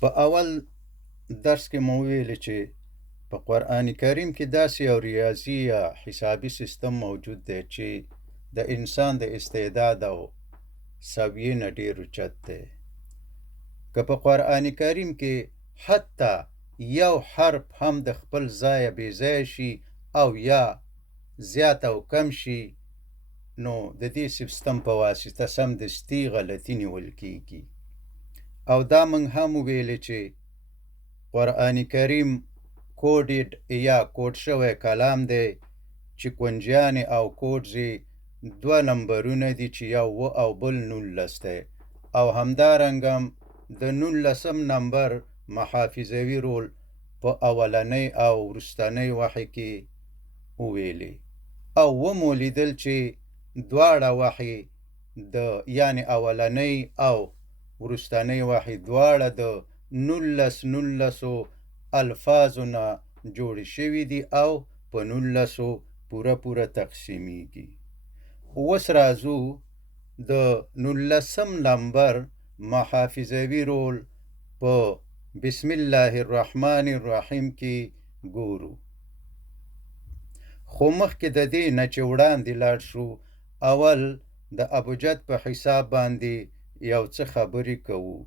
په اول درس کې مو ویلې چې په قرآن کریم کې داسې یو ریاضي یا حسابي سیستم موجود دی چې د انسان د استعداد او سویې نه ډېر اوچت دی. که په قرآن کریم کې حتی یو حرف هم د خپل ځایه بې ځایه شي او یا زیات او کم شي، نو د دې سیستم په واسطه سمدستي غلطي نیول کیږي. او دا موږ هم وویلې چې قرآن کریم کوډډ یا کوډ شوی کلام دی چې کونجیانې او کوډزې دوه نمبرونه دي چې یو 7 او بل 19 دی، او همدارنګه د 19م نمبر محافظوي رول په اولنۍ او وروستنۍ وحي کې وویلې، او ومو لیدل چې دواړه وحي د یعنی اولنۍ او وروستنۍ وحي دواړه د 19 الفاظو نه جوړې شوي دي او په 19 پوره تقسیمیږي. اوس راځو د 19م نمبر محافظوي رول په بسم الله الرحمن الرحیم کې ګورو. خو مخکې د دې نه چې وړاندې لاړ شو، اول د ابجد په حساب باندې یو څه خبرې کوو.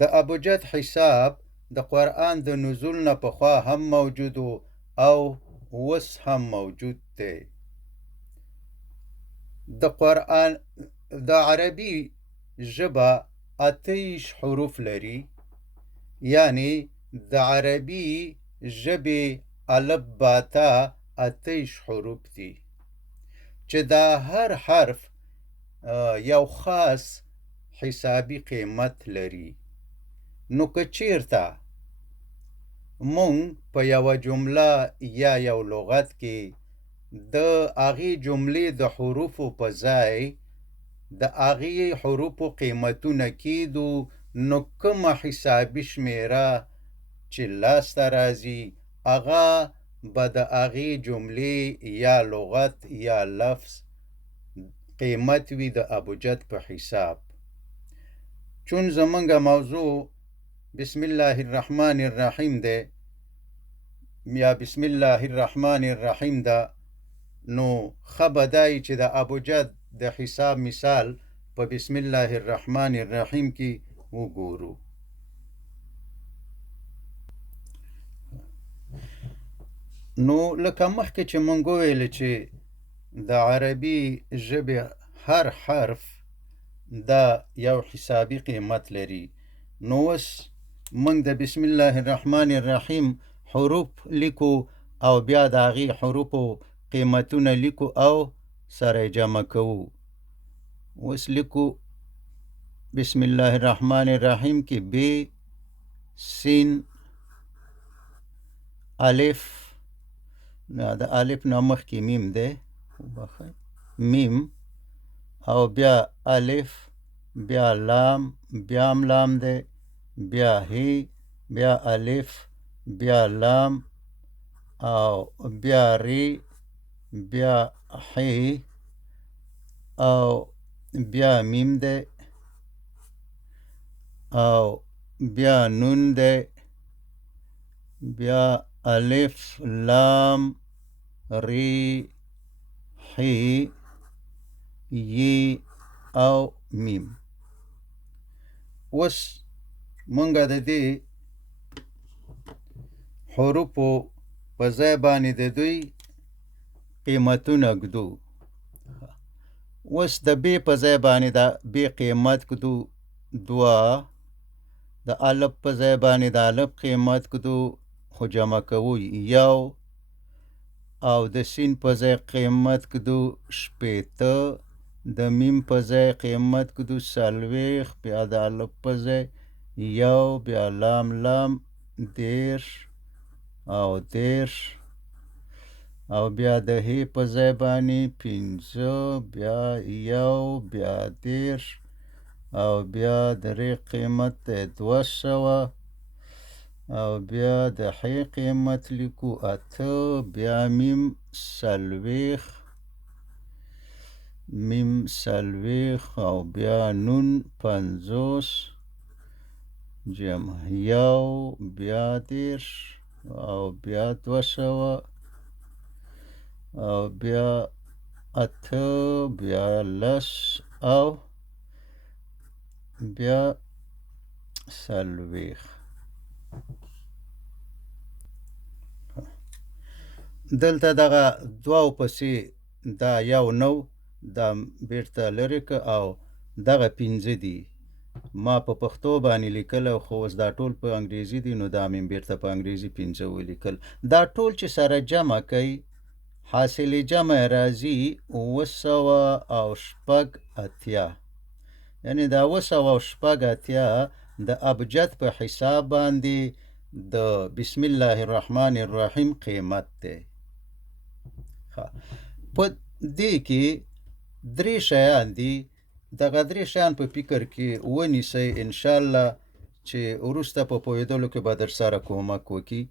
د ابجد حساب د قرآن د نزول نه پخوا هم موجود او اوس هم موجود دی. د قرآن د عربي ژبه 28 حروف لري، یعنی د عربي ژبې الف با تا 28 حروف دي چې دا هر حرف یو خاص حسابي قیمت لري. نو که چیرته مونږ په یوه جمله یا یو لغت کې د هغې جملې د حروفو په ځای د هغې حروفو قیمتونه کیدو، نو کومه حسابي شمیره چې لاسته راځي هغه به د هغې جملې یا لغت یا لفظ قیمت وي د ابجد په حساب. چون زمونږ موضوع بسم الله الرحمن الرحیم ده یا بسم الله الرحمن الرحیم ده، نو خبه دای چې د ابجد د حساب مثال په بسم الله الرحمن الرحیم کې وګورو. نو لکه مخکې چې مونږ وویل چې د عربي ژبې هر حرف دا یو حسابي قیمت لري. نو اوس مونږ د بسم الله الرحمن الرحیم حروف لیکو او بیا د هغې حروفو قیمتونه لیکو او سره جمع کوو. اوس لیکو بسم الله الرحمن الرحیم کې ب سین الف، د الف نه مخکې میم دی، میم، او بیا الف، بیا لام، بیا هم لام دی، بیا هی، بیا الف، بیا لام، او بیا ری، بیا حی، او بیا میم دی، او بیا نون دی، بیا الف، لام، ری، حی، یی او میم. اوس مونږه د دې حروفو په ځای باندې د دوی قیمتونه ږدو. اوس د ب په ځای باندې د ب قیمت ږدو 2، د الف په ځای باندې د الف قیمت ږدو خو جمع کوو 1، او د سین په ځای قیمت ږدو 15، د میم په ځای قیمت ږدو 40، بیا د الف په ځای 1، بیا لام 10 او 10، او بیا د هی په ځای باندې 15، بیا 1، بیا 10، او بیا د ری قیمت 200، او بیا د حی قیمت لیکو 8، بیا میم 40، او بیا نون 50، جمع یو بیا دېرش او بیا 200 او بیا 8 بیا 10 او بیا 40. دلته دغه دوو پسې دا یو نو دا بیرته لرې که او دغه 5 دي ما په پښتو باندې لیکل خو اوس دا ټول په انګریزي دي نو دا مې بیرته په انګریزي 5 ولیکل. دا ټول چې سره جمع کوي حاصل جمع راځي 980. یعنی دا 980 د ابجد په حساب باندې د بسم الله الرحمن الرحیم قیمت دی. په دې کې درې شیان دي. دغه درې شیان په فکر کې ونیسئ انشاءالله چې وروسته په پوهېدلو کې به در سره کومک وکړي.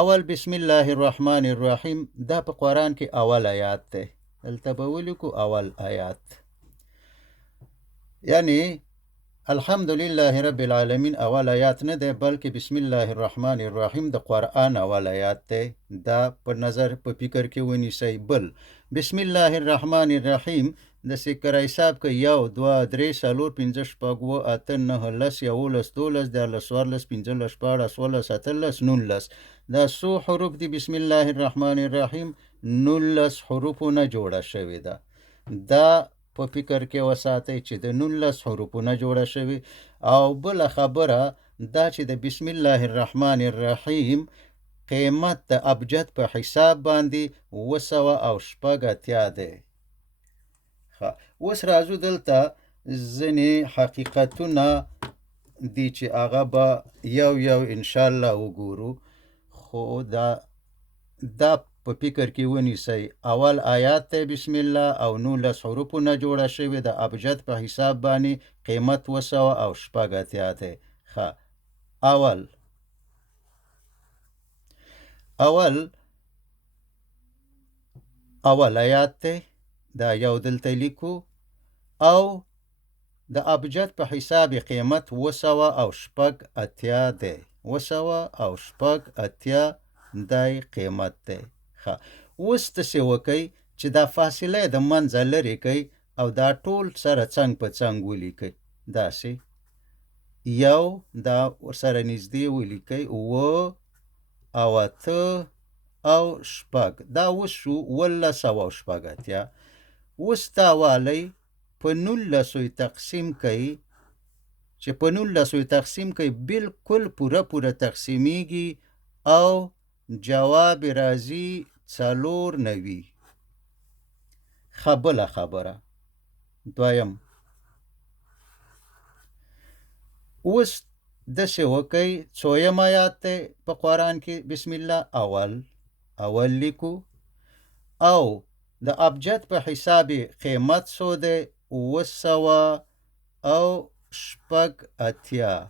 اول بسم الله الرحمن الرحیم دا په قرآن کې اول آیات دی. دلته به ولیکو اول آیات، یعنی الحمدلله رب العالمین اول آیات نه دی بلکې بسم الله الرحمن الرحیم د قرآن اول آیات دی. دا په نظر په فکر کې ونیسئ. بل بسم الله الرحمن الرحیم داسې کره حساب که 1 2 3 4 5 6 7 8 9 10 11 12 13 14 15 16 17 18 19 دا څو حروف دي؟ بسم الله الرحمن الرحیم 19 حروفونه جوړه شوې ده. دا په فکر کې وساتئ چې د 19 حروفونه جوړه شوې. او بله خبره دا چې د بسم الله الرحمن الرحیم قیمت د ابجد په حساب باندې 980 دی. اوس راځو دلته ځینې حقیقتونه دي چې هغه به یو یو انشاءالله وګورو، خو دا په فکر کې ونیسئ. اول آیات ته بسم الله او 19 حروفونه جوړه شوې د ابجد په حساب باندې قیمت 980 دی. اول آیات ته دا یو دلته لیکو او د ابجد په حساب قیمت 980 دی. 980 دای قیمت دی. اوس داسې وکئ چې دا فاصله د منځه لرې کئ او دا ټول سره څنګ په څنګ ولیکئ. داسې یو دا ورسره نږدې ولیکئ 9 او 8 او 6 دا اوس شو 1980. اوس دا والی په 19 تقسیم کئ چې په 19 تقسیم کئ بالکل پوره تقسیمیږي او جواب راځي 94. بله خبره دویم، اوس داسې وکئ څویم آیات دی په قرآن کې بسم الله اول لیکو او د ابجد په حساب قیمت څو دی 980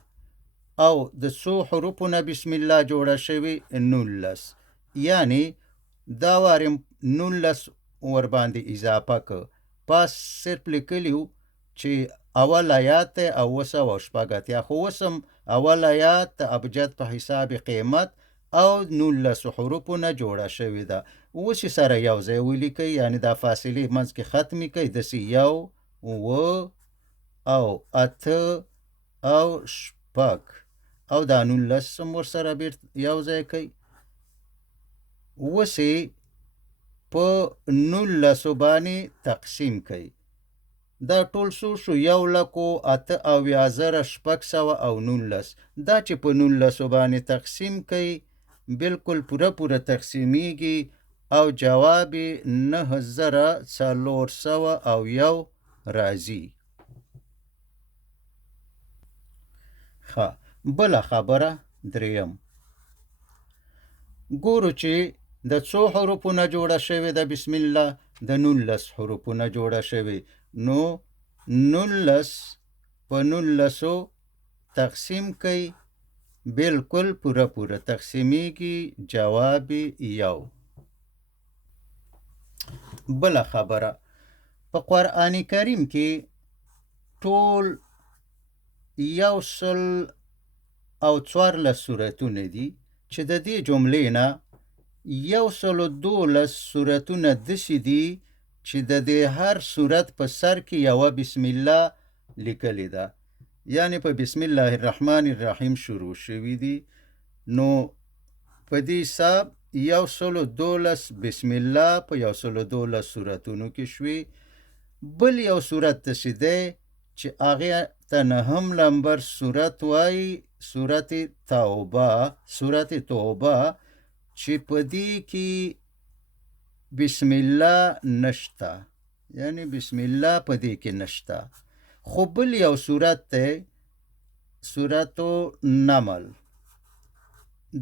او د څو حروفونه بسم الله جوړه شوي 19، یعنی دا وارم 19 ور باندې اضافه که. پاس صرف لیکلیو چې اول آیات دی او 980 خو اوسم اول آیات د ابجد په حساب قیمت او 19 حروفونه جوړه شوې ده. اوس سره یو ځای ولیکئ، یعنی دا فاصلې منځ کې ختمې کئ. داسې 1 او 8 او 6 او دا 19 ورسره یو ځای کئ. اوس په 19 باندې تقسیم کئ. دا ټول څو شو؟ 1,08,619. دا چې په 19 باندې تقسیم کئ بالکل پوره تقسیمیږي او جواب 9401 راځي. بله خبره دریم، ګورو چې د څو حروفونه جوړه شوې ده بسم الله؟ د 19 حروفونه جوړه شوې. نو 19 په 19 تقسیم کئ بالکل پوره تقسیمیږي جواب 1. بله خبره په قرآن کریم کې ټول 100 او 14 سورتونه دي چې د دې جملې نه 112 سورتونه داسې دي چې د دې هر سورت په سر کې یوه بسم الله لیکلې ده، یعنی په بسم الله الرحمن الرحیم شروع شوي دي. نو په دې حساب 112 بسم الله په 112 سورتونو کې شوي. بل یو سورت داسې دی چې هغې ته 9 نمبر سورت وایي، سورت توبه، چې په دې کې بسم الله نشته، یعنی بسم الله په دې کې نشته. خو بل یو سورت دی سورت نمل،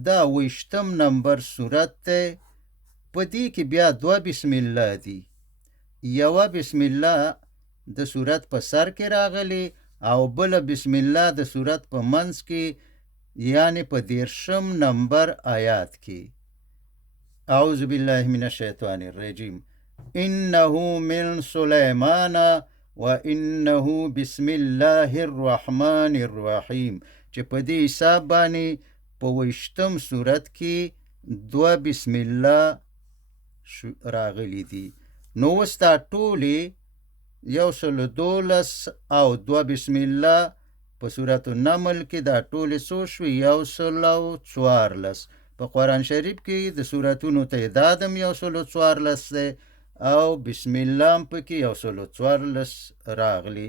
دا 20 نمبر سورت دی. په دې کې بیا 2 بسم الله دي، یوه بسم الله د سورت په سر کې راغلی او بل بسم الله د سورت په منځ کې، یعنی په 13 نمبر آیات کې. اعوذ بالله من الشیطان الرجیم انه من سلیمان و انه بسم الله الرحمن الرحیم، چې په دې حساب باندې په 20 سورت کې 2 بسم الله راغلی دي. نو اوس دا ټولې 112 او 2 بسم الله په سورت النمل کې دا ټولې څو شوي؟ 114. په قرآن شریف کې د سورتونو تعداد هم 114 دی او بسم الله هم پکې 114 راغلی.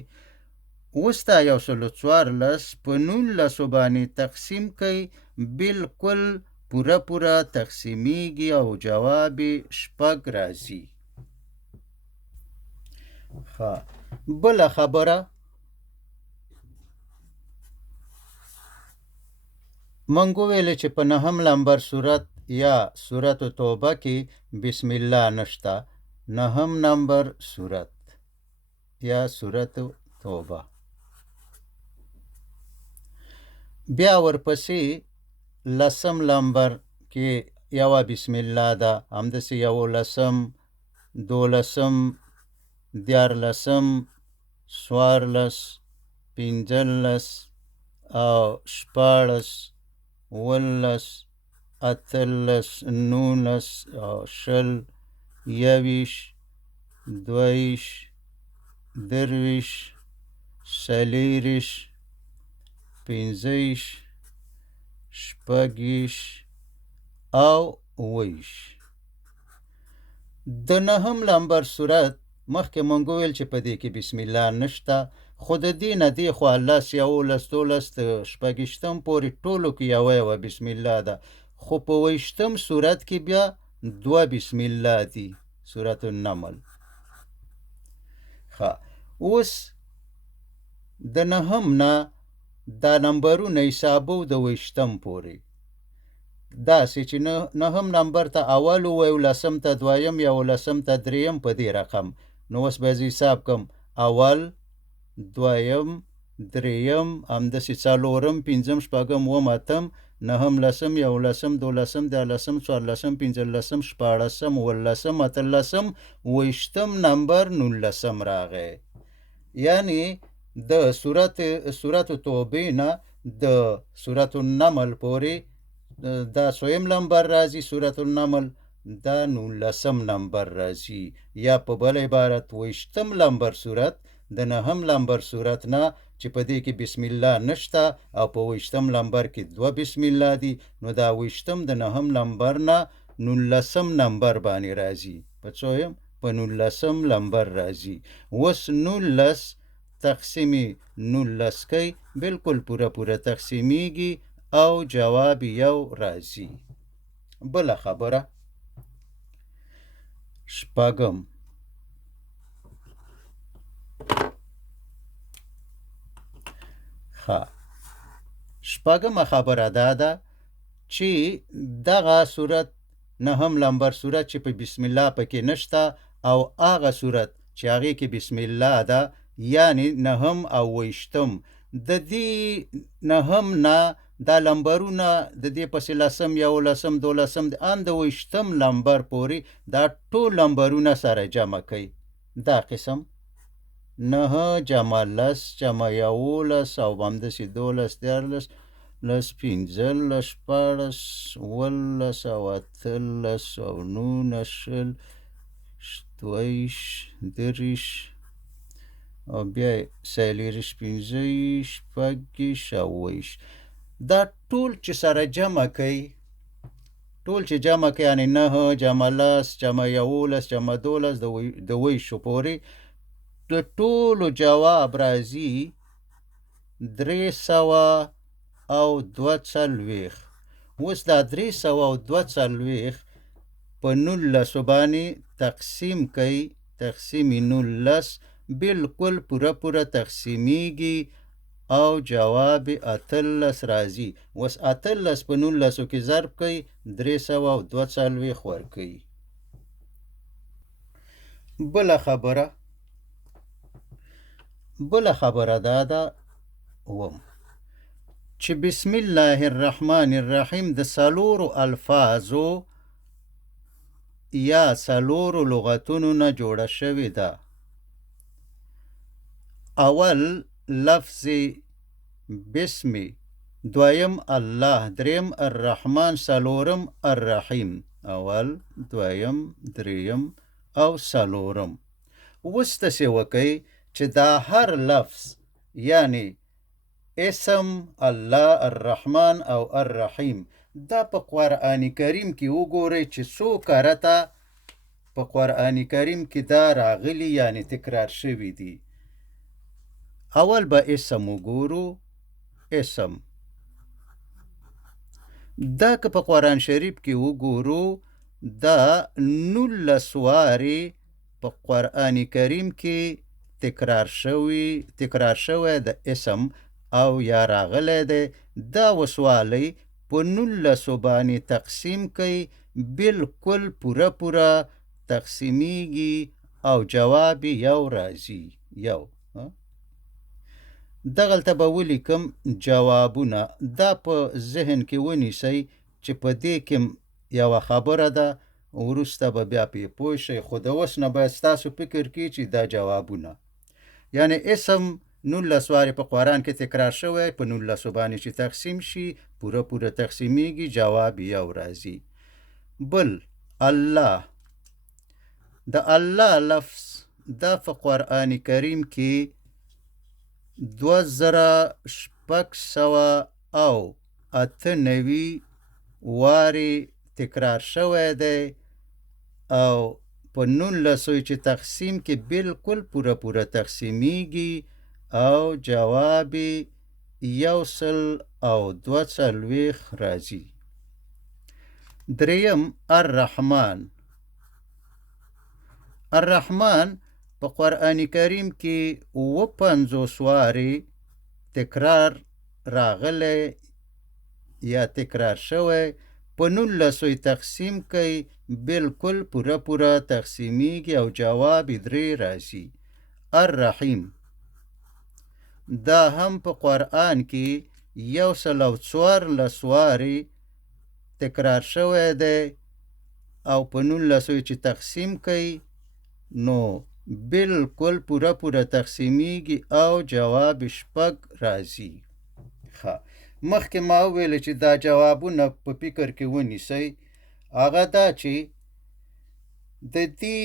اوس دا 114 په 19 باندې تقسیم کوي، بالکل پوره تقسیمیږي او جواب 6 راځي. بله خبره، منګ وویلې چې په 9 نمبر سورت یا سورت توبه کې بسم الله نشته. 9 نمبر سورت یا سورت توبه. بیا ورپسې 10 نمبر کې یوه بسم الله ده، همداسې 11، 12، 14، 14، 15 او 16، 17، 18، 19 او 20، 21، 22، 23، 24، 25، 26 او 28. د 9 نمبر سورت مخکې مونږ وویل چې په دې کې بسم الله نشته، خو د دې نه دې خوا 11، 11، 12، 26 پورې ټولو کې یوه بسم الله ده. خو په 20 سورت کې بیا 2 بسم الله دي، سورت النمل. اوس د 9 نه دا نمبرونه حسابو د 20 پورې، داسې چې 9 نمبر ته اول ووایو، 10 ته 2، 11 ته 3 په دې رقم. نو اوس به زه حساب کم، اول، 2، 3، همداسې 4، 5، 6، 7، 8، 9، 10، 11، 12، 13، 14، 15، 16، 17، 18، 20 نمبر 19 راغی. یعنی د سورت توبې نه د سورت النمل پورې دا 2 نمبر راځي، سورت النمل دا 19 نمبر راځي. یا په بل عبارت 20 نمبر سورت د 9 نمبر سورت نه چې په دې کې بسم الله نشته او په 20 نمبر کې 2 بسم الله دي، نو دا 20 د 9 نمبر نه 19 نمبر باندې راځي. په څویم؟ په 19 نمبر راځي. اوس 19 تقسیمی 19 کوي، بالکل پوره تقسیمیږي او جواب یو راځي. بله خبره، 6 شپږمه خبره دا ده چې دغه صورت 9 نمبر صورت چې په بسم الله پکې نشته او هغه صورت چې هغې کې بسم الله ده، یعنی 9 او 20، د دې 9 نه دا لمبرونه د دې پسې 10، 11، 12، ان د 20 لمبر پورې دا ټول لمبرونه سره جمع کوي. دا قسم 9 جمع 10 جمع 11 او همداسې 12، 13، لس پنځلس شپاړس اوولس او اتلس او نولس شل دوهویشت دېرش او بیا څلېرویشت پنځهویشت شپږویشت او اووهویشت دا ټول چې سره جمع کوي یعنې 9 جمع لس جمع 11 جمع 12 د 22 پورې د ټولو جواب راځي 342. اوس دا 342 په 19 باندې تقسیم کوي تقسیم 19 بالکل پوره تقسیمیږي او جواب 18 راځي. اوس 18 په 19 کې ضرب کوي 342 ورکوي. بله خبره دا ده چې بسم الله الرحمن الرحیم د څلورو الفاظو یا څلورو لغتونو نه جوړه شوې ده. اول لفظ بسم، دویم الله، دریم الرحمن، څلورم الرحیم. اول دویم دریم او څلورم. اوس تاسې وکئ چې دا هر لفظ یعنی اسم الله، الرحمن او الرحیم دا په قرآن کریم کې وګورئ چې څو کرته په قرآن کریم کې دا راغلي یعنی تکرار شوي دي. اول به اسم وګورو. اسم دا که په قرآن شریف کې وګورو دا 19 وارې په قرآن کریم کې تکرار شوی د اسم او یا راغلی دی. دا وسوالی په 19 باندې تقسیم کوي بالکل پوره تقسیمیږي او جواب یو راځي. یو دغلته به ولیکم جوابونه. دا په ذهن کې ونیسئ چې په دې کې یوه خبره ده وروسته به بیا پې پوه شئ، خو د اوس نه باید ستاسو فکر کې چې دا جوابونه یعنی اسم 19 وارې په قرآن کې تکرار شوی په 19 باندې چې تقسیم شي پوره تقسیمیږي جواب یو راځي. بل الله، د الله لفظ دا په قرآن کریم کې 2698 وارې تکرار شوی دی او په 19 چې تقسیم کې بالکل پوره تقسیمیږي او جواب 142 راځي. دریم الرحمن په قرآن کریم کې 50 وارې تکرار راغلی یا تکرار شوی په 19 تقسیم کوي بالکل پوره تقسیمیږي او جواب 3 راځي. الرحیم دا هم په قرآن کې 114 وارې تکرار شوی دی او په 19 چې تقسیم کوي نو بالکل پوره تقسیمیږي او جواب 6 راځي. مخکې ما وویل چې دا جوابونه په فکر کې ونیسئ. هغه دا چې د دې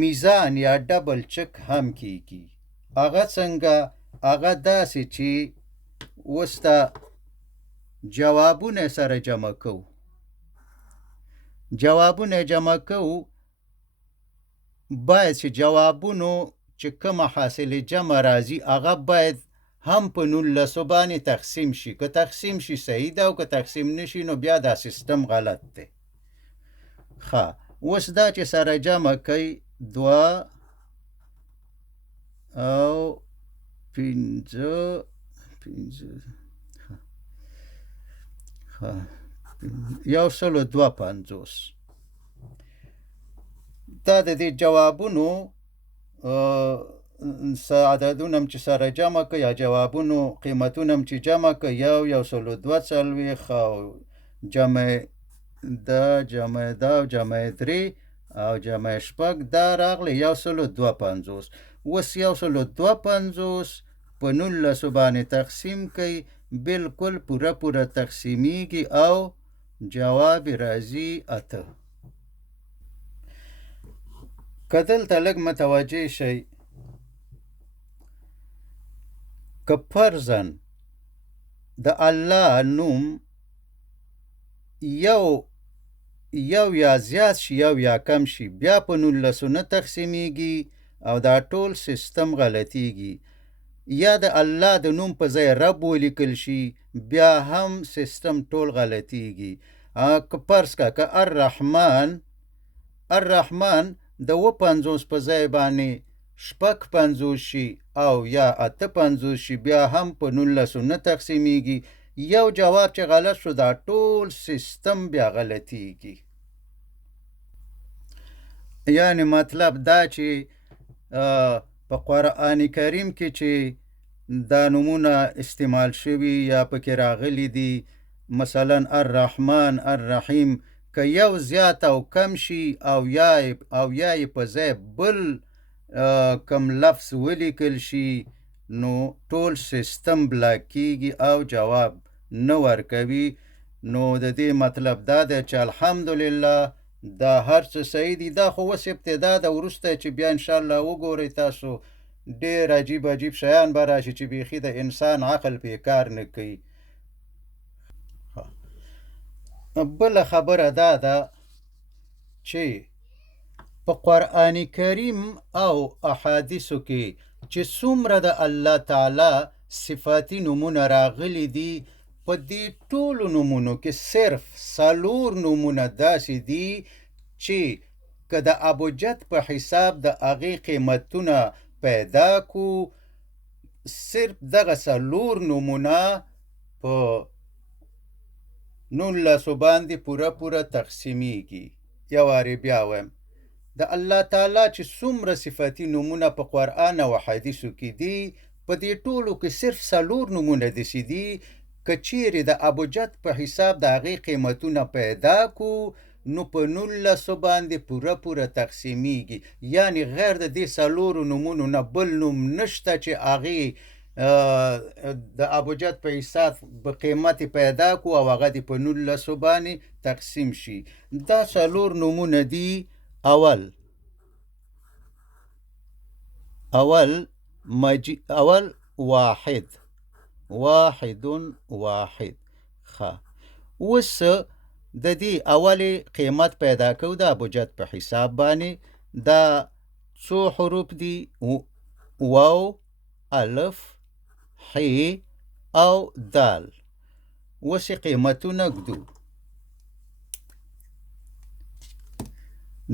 میزان یا ډبل چک هم کیږي. هغه څنګه؟ هغه داسې چې اوس ته جوابونه سره جمع کوو. باید چې جوابونو چې کومه حاصل جمع راځي هغه باید هم په 19 باندې تقسیم شي. که تقسیم شي صحیح ده او که تقسیم نشي نو بیا دا سیستم غلط دی. اوس دا چې سره جمع کوي 2 او 5 152. دا د دې جوابونو عددونه چې سره جمع کوي یا جوابونو قیمتونه چې جمع کوي 142 او جمع دا جمع 3 او جمع 6 دا راغلی 152. اوس 152 په 19 باندې تقسیم کوي بالکل پوره تقسیمیږي او جواب راځي 8. که دلته لږ متوجه شئ، که فرضاً د الله نوم یو یا زیات شي یو یا کم شي، بیا په 19 نه تقسیمیږي او دا ټول سیستم غلطیږي. یا د الله د نوم په ځای رب ولیکل شي، بیا هم سیستم ټول غلطیږي. که فرض که الرحمن د 50 په ځای باندې 50 شي او یا 58 شي، بیا هم په 19 نه تقسیمیږي. یو جواب چې غلط شو، دا ټول سیستم بیا غلطیږي. یعنی مطلب دا چې په قرآن کریم کې چې دا نومونه استعمال شوي یا پکې راغلي دي، مثلا الرحمن الرحیم، که یو زیات او کم شي او یا په ځای بل کم لفظ ولیکل شي، نو ټول سیستم بلاک کیږي او جواب نه ورکوي. نو د دې مطلب دا دی چې الحمدلله دا هر څه صحیح دي. دا خو اوس ابتدا ده، وروسته چې بیا انشاءالله وګورئ تاسو ډېر عجیب شیان به راشي چې بیخي د انسان عقل پې کار نه کوي. بله خبره دا ده چې په قرآن کریم او احادیثو کې چې څومره د الله تعالی صفاتي نومونه راغلي دي، په دې ټولو نومونو کې صرف 4 نومونه داسې دي چې که د ابجد په حساب د هغې قیمتونه پیدا کو، صرف دغه 4 نومونه په 19 باندې پوره تقسیمیږي. یو وارې بیا وایم، د الله تعالی چې څومره صفاتي نومونه په قرآن او حدیثو کې دي، په دې ټولو کې صرف 4 نومونه داسې دي که چیرې د ابجد په حساب د هغې قیمتونه پیدا کو، نو په 19 باندې پوره تقسیمیږي. یعنی غیر د دې 4 نومونو نه بل نوم نشته چې هغې د ابجد په حساب به قیمت پیدا کو او هغه دې په 19 باندې تقسیم شي. دا 4 نومونه دي. اول واحد اوس د دې اولې قیمت پیدا کو د ابجد په حساب باندې. دا څو حروف دي؟ واو، الف، ح او دال. اوس قیمتونه ږدو.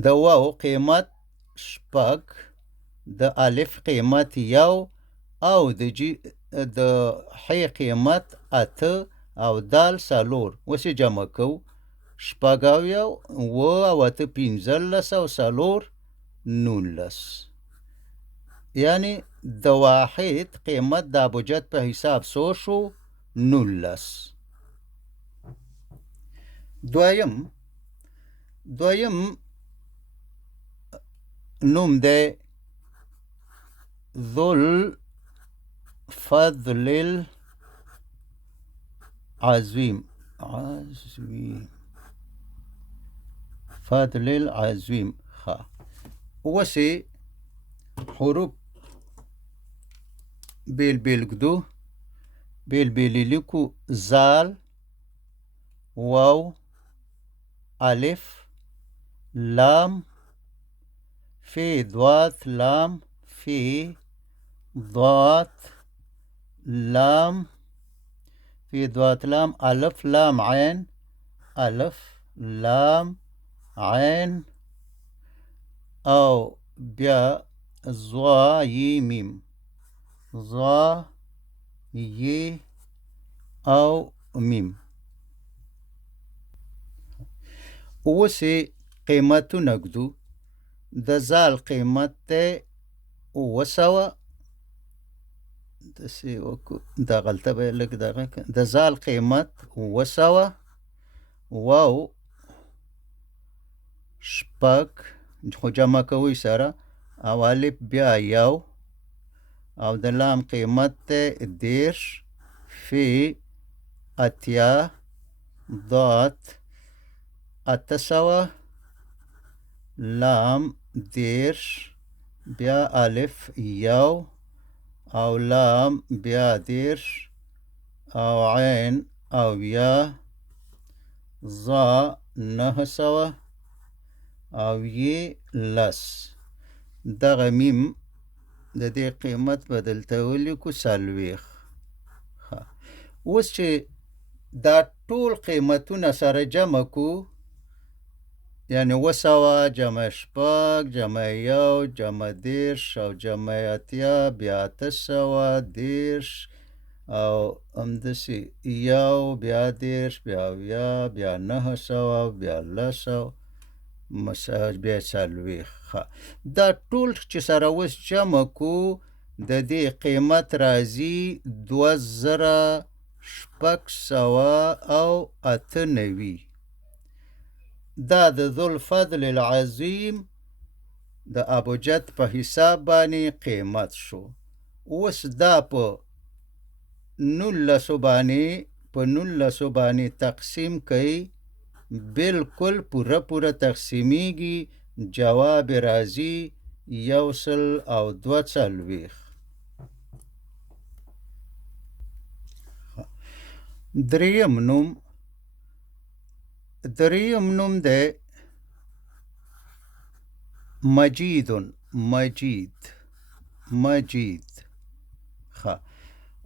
د واو قیمت 6، د الف قیمت 1 او د ح قیمت 8 او دال 4. اوس جمع کو. 6 او 1 او 8 15 او 4 19. یعنی د واحد قیمت د ابجد په حساب څو شو؟ 19. دویم نوم دی ذوالفضل العظیم. فضل العظیم. اوس حروف بیل ږدو، بیل لیکو. زال، واو، الف، لام، فی ضاد لام، فی ضاد لام، فی ضاد لام، الف لام عین، الف لام عین، او بیا ضا ی میم، ضا ی او میم. اوس قیمتونه ږدو. د زال قیمت دی 900. دا غلطه به لږ دغه. د زال قیمت 900. واو 6 خو جمع کوئ سره، او الف بیا 1 او د لام قیمت دی 10. فی اتیا، ضاد اته سوه، لام دیرش، بیا الف یو، او لام بیا دیرش، او عین اویا، ظا نه سوه، او یې لس. دغه میم د دې قیمت به دلته ولیکو څلوېښت. اوس چې دا ټول قیمتونه سره جمع کو، یعنی 200 جمع شپږ جمع یو جمع دیرش او جمع اتیا بیا 800 دیرش او همداسې یو بیا دیرش بیا اویا بیا 900 بیا لسو بیا څلوېښت. دا ټول چې سره اوس جمع کو د دې قیمت راځي 2698. دا د ذوالفضل العظیم د ابجد په حساب باندې قیمت شو. اوس دا په 19 باندې تقسیم کوي، بالکل پوره تقسیمیږي، جواب راځي 142. دریم نوم دی مجید.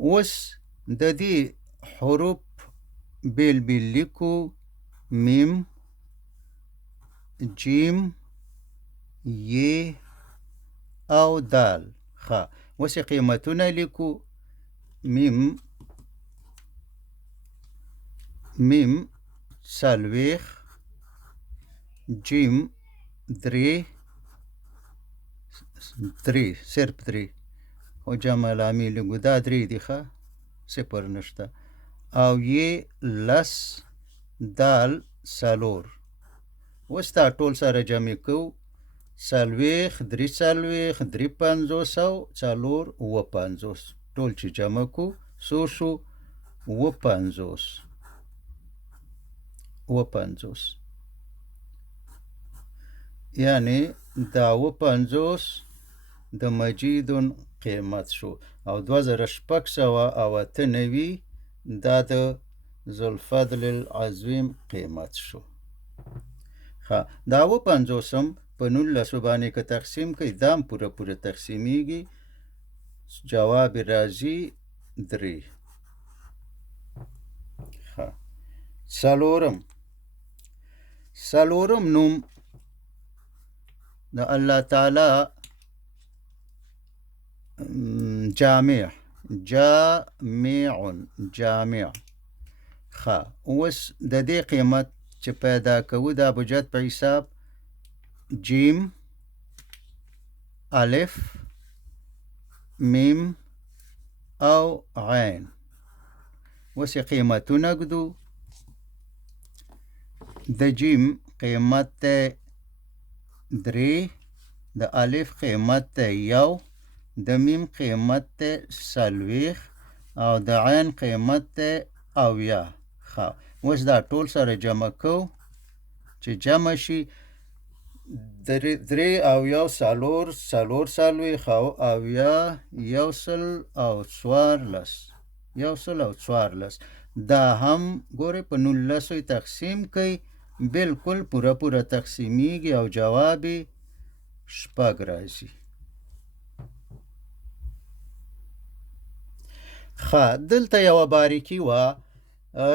اوس د دې حروف بیل لیکو، میم، جیم، یې او دال. اوس قیمتونه لیکو. میم څلوېښت، جیم درې صرف درې، خو جمع لامی لګو، دا درې دي، صفر نشته، او یې لس، دال څلور. اوس دا ټول سره جمع کو، څلوېښت، درې څلوېښت، درې پنځوس او څلور اووه پنځوس. ټول چې جمع کو څو شو؟ اووه پنځوس. یعنی دا اووه پنځوس د مجیدون قیمت شو، او 2698 دا د ذوالفضل العظیم قیمت شو. دا اووه پنځوسم په 19 باندې که تقسیم کوي، دام پوره تقسیمیږي، جواب راځي 3. څلورم نوم د الله تعالی جامع. اوس د دې قیمت چې پیدا کوو د ابجد په حساب، جیم، الف، میم او عین. اوس قیمتونه ږدو. د جیم قیمت ته 3، د الف قیمت ته 1، د میم قیمت ته 40 او د عین قیمت ته 70. اوس دا ټول سره جمع کو، چې جمع شي 3 او 1 څلور، څلور څلوېښت او 70 او 14. دا هم ګورئ په 19 تقسیم کوي، بالکل پوره تقسیمیږي، او جواب 6 راځي. دلته یوه باریکي وه،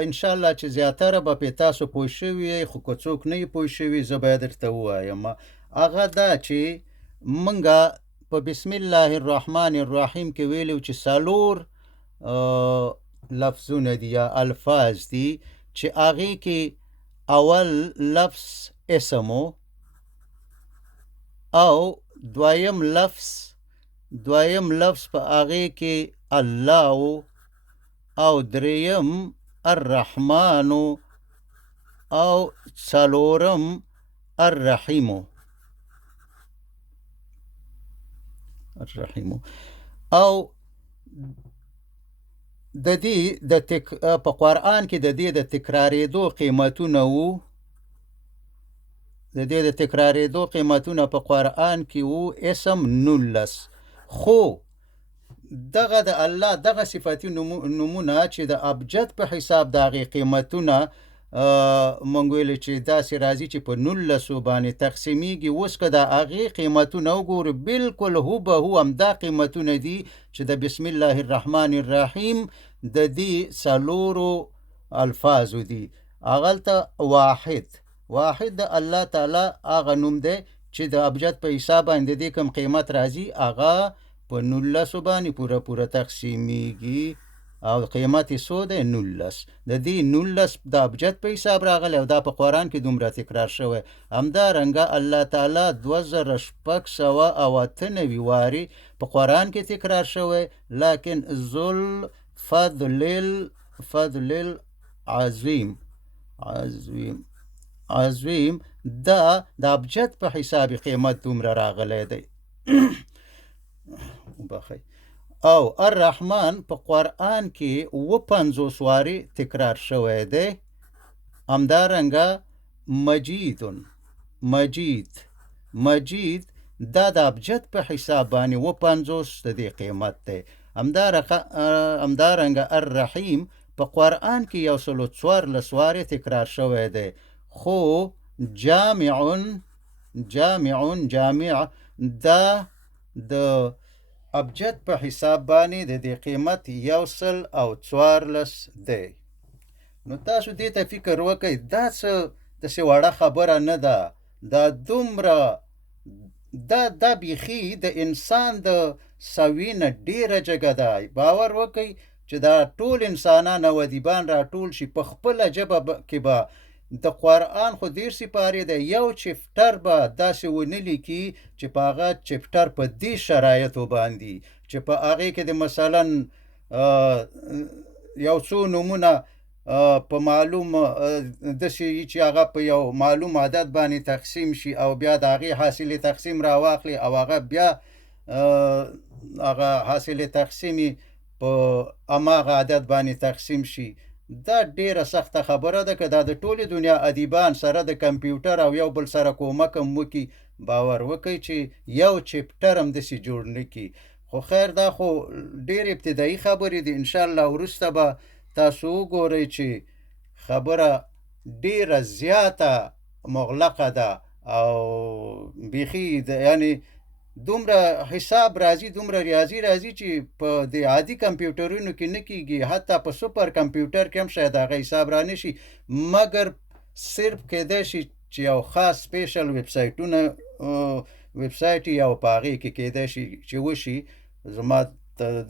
انشاءالله چې زیاتره به پې تاسو پوه شوي، خو که څوک نه یې پوه شوي زه باید درته ووایم. هغه دا چې منګه په بسم الله الرحمن الرحیم کې ویلو چې 4 لفظونه دي یا الفاظ دي، چې هغې کې اول لفظ اسمو، او دویم لفظ په هغې کې الله، او دریم الرحمن، او څلورم الرحیم. او د دې په قرآن کې د دې د تکرارېدو قیمتونه وو، د دې د تکرارېدو قیمتونه په قرآن کې وو اسم 19. خو دغه د الله دغه صفاتي نومونه چې د ابجد په حساب د هغې قیمتونه مونږ ویلې چې داسې راځي چې په 19 باندې تقسیمیږي. اوس که د هغې قیمتونه وګورو بالکل هوبهو همدا قیمتونه دي چې د بسم الله الرحمن الرحیم د دې څلورو الفاظو دي. هغلته واحد د الله تعالی هغه نوم دی چې د ابجد په حساب باندې د دې کوم قیمت راځي هغه په 19 باندې پوره تقسیمیږي او قیمت یې څو دی 19. د دې 19 د ابجد په حساب راغلی او دا په قرآن کې دومره تکرار شوی. همدارنګه الله تعالی 2698 وارې په قرآن کې تکرار شوی، لکن ذوالفضل العظیم دا د ابجد په حساب قیمت دومره راغلی دی. او الرحمن په قرآن کې 50 وارې تکرار شوی دی. همدارنګه مجید دا د ابجد په حساب باندې 50 د دې قیمت دی. همدارنګه الرحیم په قرآن کې 114 وارې تکرار شوی دی. خو جامع دا د ابجد په حساب باندې د دې قیمت 114 دی. نو تاسو دې ته فکر وکئ دا څه داسې وړه خبره نه ده، دا دومره دا بیخي د انسان د سوي نه ډیره جګه ده. باور وکئ چې دا ټول انسانان او ادیبان را ټول شي په خپله ژبه کې به د قرآن خو 10 سپارې دی، یو چپټر به داسې ونه لیکي چې په هغه چپټر په دې شرایطو باندې چې په هغې کې د مثلا یو څو نومونه په معلوم داسې چې هغه په یو معلوم عدد باندې تقسیم شي او بیا د هغې حاصل تقسیم را واخلي او هغه بیا هغه حاصل تقسیم په هماغه عدد باندې تقسیم شي. دا ډیره سخته خبره ده که دا د ټولې دنیا ادیبان سره د کمپیوټر او یو بل سره کومک هم وکړي. باور وکړئ چې یو چپټر هم داسې جوړ نه کړي. خو خیر دا خو ډیر ابتدایي خبرې دي. انشاءالله وروسته به تاسو وګورئ چې خبره ډیره زیاته مغلقه ده او بیخي یعنی دومره حساب راځي، دومره ریاضي راځي چې په د عادي کمپیوټرونو کې نه کیږي. حتی په سوپر کمپیوټر کې هم شاید هغه حساب را نشي، مګر صرف کیدای شي چې یو خاص سپیشل ویب سایټ یا په هغې کې کیدای شي چې وشي. زما